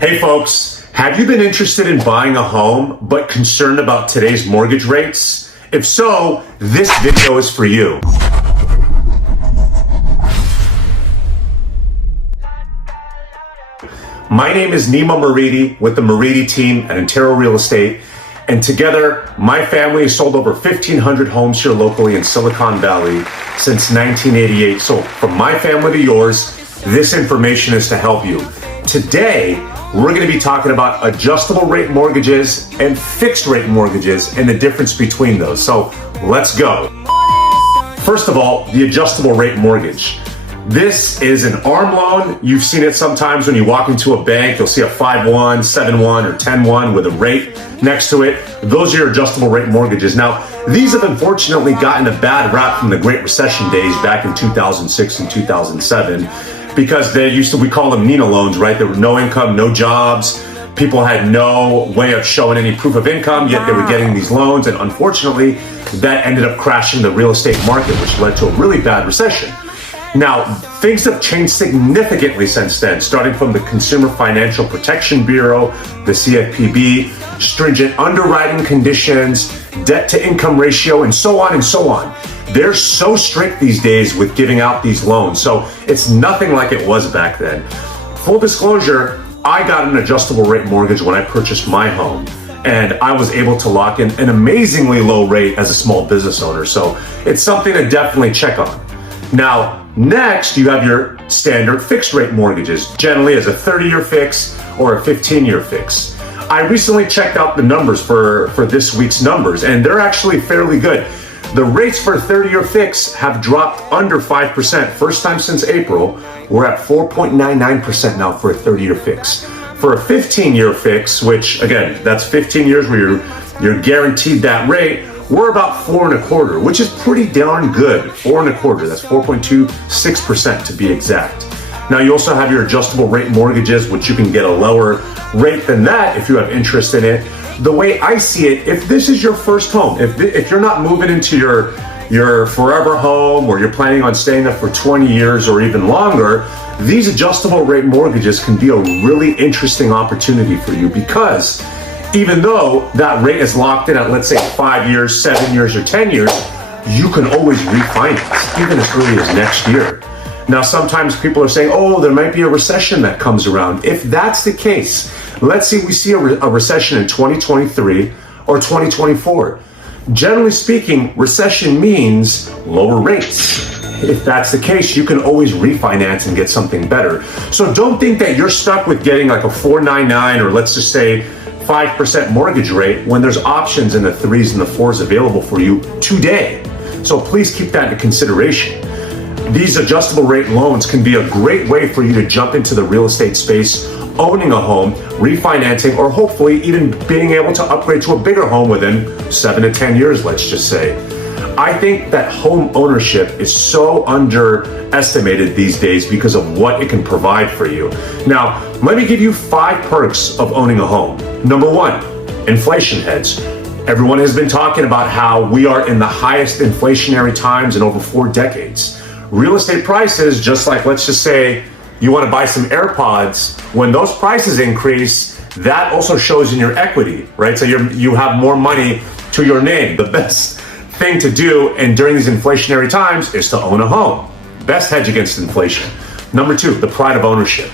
Hey folks, have you been interested in buying a home but concerned about today's mortgage rates? If so, this video is for you. My name is Nima Moridi with the Moridi team at Intero Real Estate, and together my family has sold over 1,500 homes here locally in Silicon Valley since 1988. So from my family to yours, this information is to help you. Today, we're going to be talking about adjustable rate mortgages and fixed rate mortgages and the difference between those. So let's go. First of all, the adjustable rate mortgage. This is an ARM loan. You've seen it sometimes when you walk into a bank. You'll see a 5-1, 7-1, or 10-1 with a rate next to it. Those are your adjustable rate mortgages. Now, these have unfortunately gotten a bad rap from the Great Recession days back in 2006 and 2007. Because we call them Nina loans, right? There were no income, no jobs. People had no way of showing any proof of income, yet they were getting these loans. And unfortunately, that ended up crashing the real estate market, which led to a really bad recession. Now, things have changed significantly since then, starting from the Consumer Financial Protection Bureau, the CFPB, stringent underwriting conditions, debt to income ratio, and so on and so on. They're so strict these days with giving out these loans. So it's nothing like it was back then. Full disclosure, I got an adjustable rate mortgage when I purchased my home, and I was able to lock in an amazingly low rate as a small business owner. So it's something to definitely check on. Now, next you have your standard fixed rate mortgages, generally as a 30-year fix or a 15-year fix. I recently checked out the numbers for this week's numbers, and they're actually fairly good. The rates for a 30-year fix have dropped under 5%. First time since April, we're at 4.99% now for a 30-year fix. For a 15-year fix, which again, that's 15 years where you're guaranteed that rate, we're about 4.25%, which is pretty darn good. 4.25%, that's 4.26% to be exact. Now you also have your adjustable rate mortgages, which you can get a lower rate than that if you have interest in it. The way I see it, if this is your first home, if you're not moving into your forever home or you're planning on staying there for 20 years or even longer, these adjustable rate mortgages can be a really interesting opportunity for you, because even though that rate is locked in at, let's say, 5 years, 7 years, or 10 years, you can always refinance, even as early as next year. Now, sometimes people are saying, oh, there might be a recession that comes around. If that's the case, let's say we see a recession in 2023 or 2024. Generally speaking, recession means lower rates. If that's the case, you can always refinance and get something better. So don't think that you're stuck with getting like a 4.99 or let's just say 5% mortgage rate when there's options in the 3s and the 4s available for you today. So please keep that into consideration. These adjustable rate loans can be a great way for you to jump into the real estate space, owning a home, refinancing, or hopefully even being able to upgrade to a bigger home within 7 to 10 years, let's just say. I think that home ownership is so underestimated these days because of what it can provide for you. Now, let me give you 5 perks of owning a home. Number 1, inflation hedge. Everyone has been talking about how we are in the highest inflationary times in over 4 decades. Real estate prices, just like, let's just say you want to buy some AirPods, when those prices increase, that also shows in your equity, right? So you have more money to your name. The best thing to do and during these inflationary times is to own a home. Best hedge against inflation. Number 2, the pride of ownership.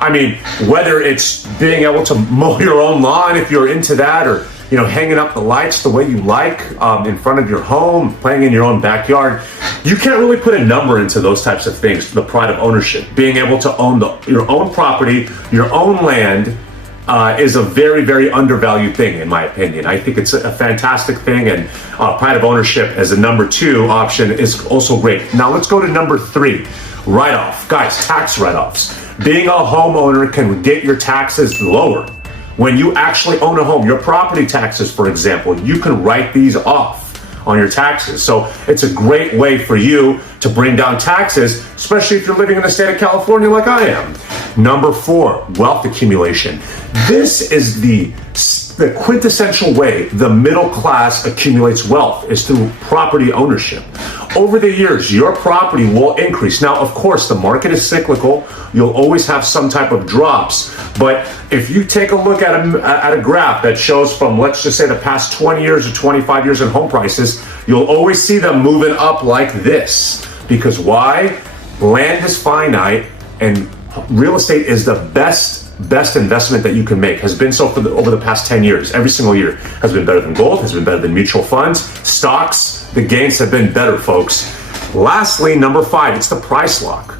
I mean, whether it's being able to mow your own lawn if you're into that, or hanging up the lights the way you like in front of your home, playing in your own backyard. You can't really put a number into those types of things, the pride of ownership. Being able to own your own property, your own land, is a very, very undervalued thing, in my opinion. I think it's a fantastic thing, and pride of ownership as a number 2 option is also great. Now let's go to number 3, write-off. Guys, tax write-offs. Being a homeowner can get your taxes lower. When you actually own a home, your property taxes, for example, you can write these off on your taxes. So it's a great way for you to bring down taxes, especially if you're living in the state of California like I am. Number 4, wealth accumulation. This is the quintessential way the middle class accumulates wealth, is through property ownership. Over the years, your property will increase. Now, of course, the market is cyclical. You'll always have some type of drops. But if you take a look at a graph that shows from, let's just say, the past 20 years or 25 years in home prices, you'll always see them moving up like this. Because why? Land is finite, and real estate is the best investment that you can make. Has been so for over the past 10 years. Every single year has been better than gold, has been better than mutual funds, stocks. The gains have been better, folks. Lastly, number 5, it's the price lock.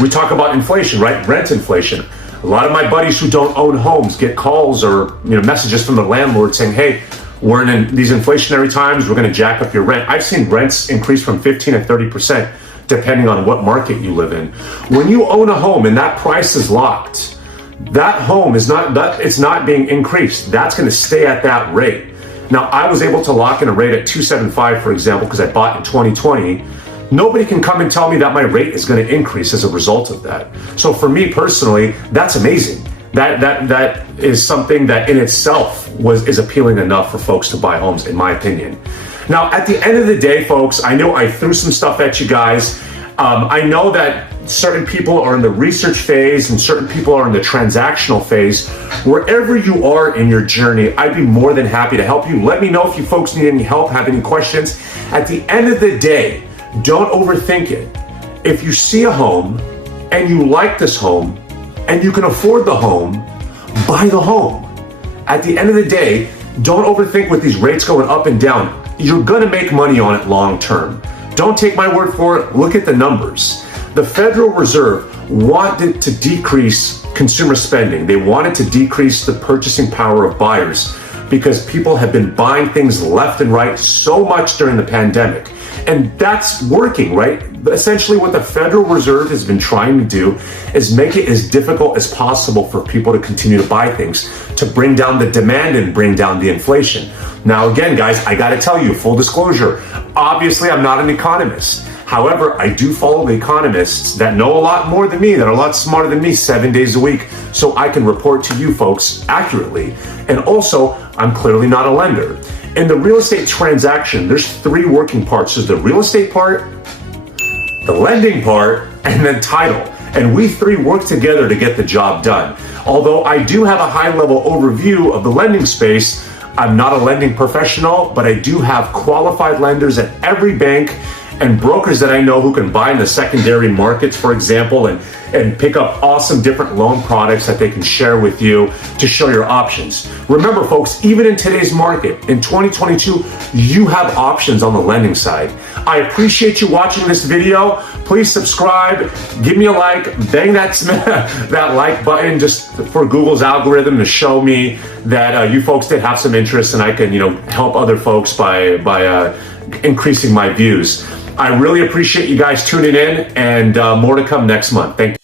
We talk about inflation, right? Rent inflation. A lot of my buddies who don't own homes get calls or messages from the landlord saying, hey, we're in these inflationary times, we're going to jack up your rent. I've seen rents increase from 15 to 30% depending on what market you live in. When you own a home and that price is locked, that home is not being increased. That's going to stay at that rate. Now, I was able to lock in a rate at 275, for example, because I bought in 2020. Nobody can come and tell me that my rate is going to increase as a result of that. So for me personally, that's amazing. That is something that in itself is appealing enough for folks to buy homes, in my opinion. Now, at the end of the day, folks, I know I threw some stuff at you guys. I know that certain people are in the research phase and certain people are in the transactional phase. Wherever you are in your journey, I'd be more than happy to help you. Let me know if you folks need any help, have any questions. At the end of the day, don't overthink it. If you see a home and you like this home and you can afford the home, buy the home. At the end of the day, don't overthink with these rates going up and down. You're gonna make money on it long term. Don't take my word for it, look at the numbers. The Federal Reserve wanted to decrease consumer spending. They wanted to decrease the purchasing power of buyers because people have been buying things left and right so much during the pandemic. And that's working, right? Essentially what the Federal Reserve has been trying to do is make it as difficult as possible for people to continue to buy things, to bring down the demand and bring down the inflation. Now, again, guys, I gotta tell you, full disclosure, obviously I'm not an economist. However, I do follow the economists that know a lot more than me, that are a lot smarter than me 7 days a week, so I can report to you folks accurately. And also, I'm clearly not a lender. In the real estate transaction, there's 3 working parts. There's the real estate part, the lending part, and then title. And we 3 work together to get the job done. Although I do have a high-level overview of the lending space, I'm not a lending professional, but I do have qualified lenders at every bank and brokers that I know who can buy in the secondary markets, for example, and pick up awesome different loan products that they can share with you to show your options. Remember, folks, even in today's market, in 2022, you have options on the lending side. I appreciate you watching this video. Please subscribe, give me a like, bang that like button just for Google's algorithm to show me that you folks did have some interest and I can, help other folks by increasing my views. I really appreciate you guys tuning in, and more to come next month. Thank you.